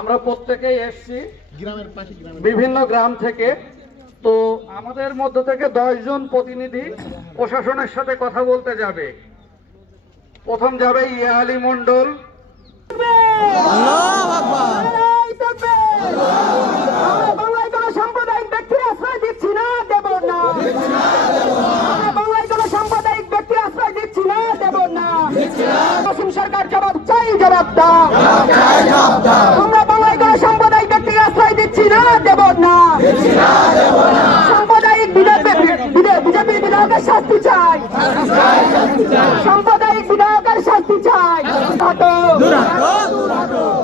আমরা প্রত্যেকেই এসছি বিভিন্ন গ্রাম থেকে। তো আমাদের মধ্য থেকে 10 জন প্রতিনিধি প্রশাসনের সাথে কথা বলতে যাবে। প্রথম যাবে ইয়ালি মন্ডল। বাংলায় কোনো সাম্প্রদায়িক ব্যক্তির আশ্রয় দিচ্ছি না, দেব না। বাংলায় কোনো সাম্প্রদায়িক ব্যক্তির আশ্রয় দিচ্ছি না, দেব না। অসীম সরকার জবাব চাই, জবাব দাও। আমরা বাংলায় কোনো সাম্প্রদায়িক ব্যক্তির আশ্রয় দিচ্ছি না, দেব না। সাম্প্রদায়িক বিজেপির বিধায়কের শাস্তি চাই, সাম্প্রদায়িক বিধায়কের শাস্তি চাই।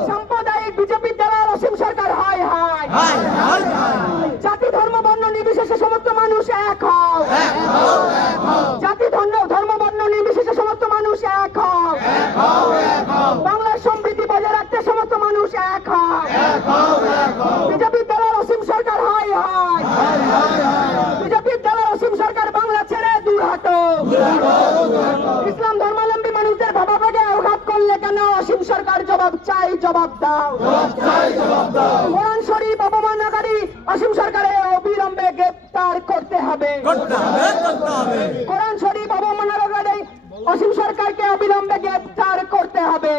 সাম্প্রদায়িক বিজেপির দলের অসীম সরকার হায় হায়। জাতি ধর্ম বর্ণ নির্বিশেষে সমস্ত মানুষ এক হও। জাতি ধর্ম বর্ণ নির্বিশেষে সমস্ত মানুষ এক হও। বাংলার সমৃদ্ধি বজায় রাখতে সমস্ত মানুষ এক হও। বিজেপির দলের অসীম সরকার হায় হায়। বিজেপির দলের অসীম সরকার বাংলা ছেড়ে দূর হটো। ইসলাম ধর্মাবলম্বী মানুষদের ভাবাবেগে আঘাত করলে কেন? অসীম সরকার জবাব চাই, জবাব দাও। কোরআন শরীফ অবমাননাকারী অসীম সরকারের অবিলম্বে গ্রেফতার করতে হবে। কোরআন শরীফ অবমাননাকারী অসীম সরকারকে অবিলম্বে গ্রেফতার করতে হবে।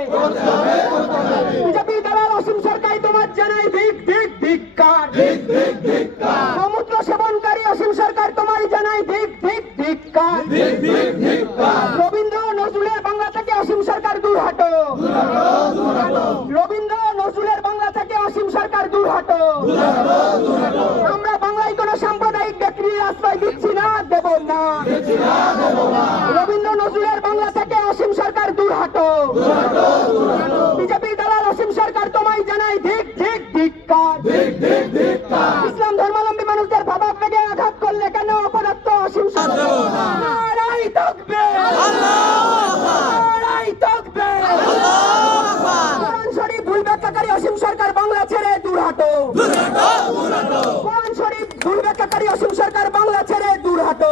বিজেপি দলের অসীম সরকার তোমার জানাই ধিক ধিক ধিক্কার। সমুদ্র সেবনকারী অসীম সরকার তোমার জানাই ধিক ধিক ধিক্কার। রবীন্দ্র নজরুলের বাংলা থেকে অসীম সরকার দূর হটো। রবীন্দ্র নজরুলের বাংলা থেকে অসীম সরকার দূর হটো। আমরা বাংলায় কোনো সাম্প্রদায়িক ব্যক্তির আশ্রয় দিচ্ছি না, দেব না। রবীন্দ্র নজরুলের বাংলা থেকে অসীম সরকার দূর হটো। বিজেপি দলের অসীম সরকার তোমায় জানাই ধিক ধিক ধিক্কার। ইসলাম ধর্মাবলম্বী মানুষদের ভাবাবেগে আঘাত করলে কেন? অপরাধ তো অসীম সরকার। নারাই তাকবীর, নারাই তাকবীর। কোরআন শরীফ ভুল ব্যাখ্যাকারী অসীম সরকার বাংলা ছেড়ে দূর হটো। কোরআন শরীফ ভুল ব্যাখ্যাকারী অসীম সরকার বাংলা ছেড়ে দূর হটো।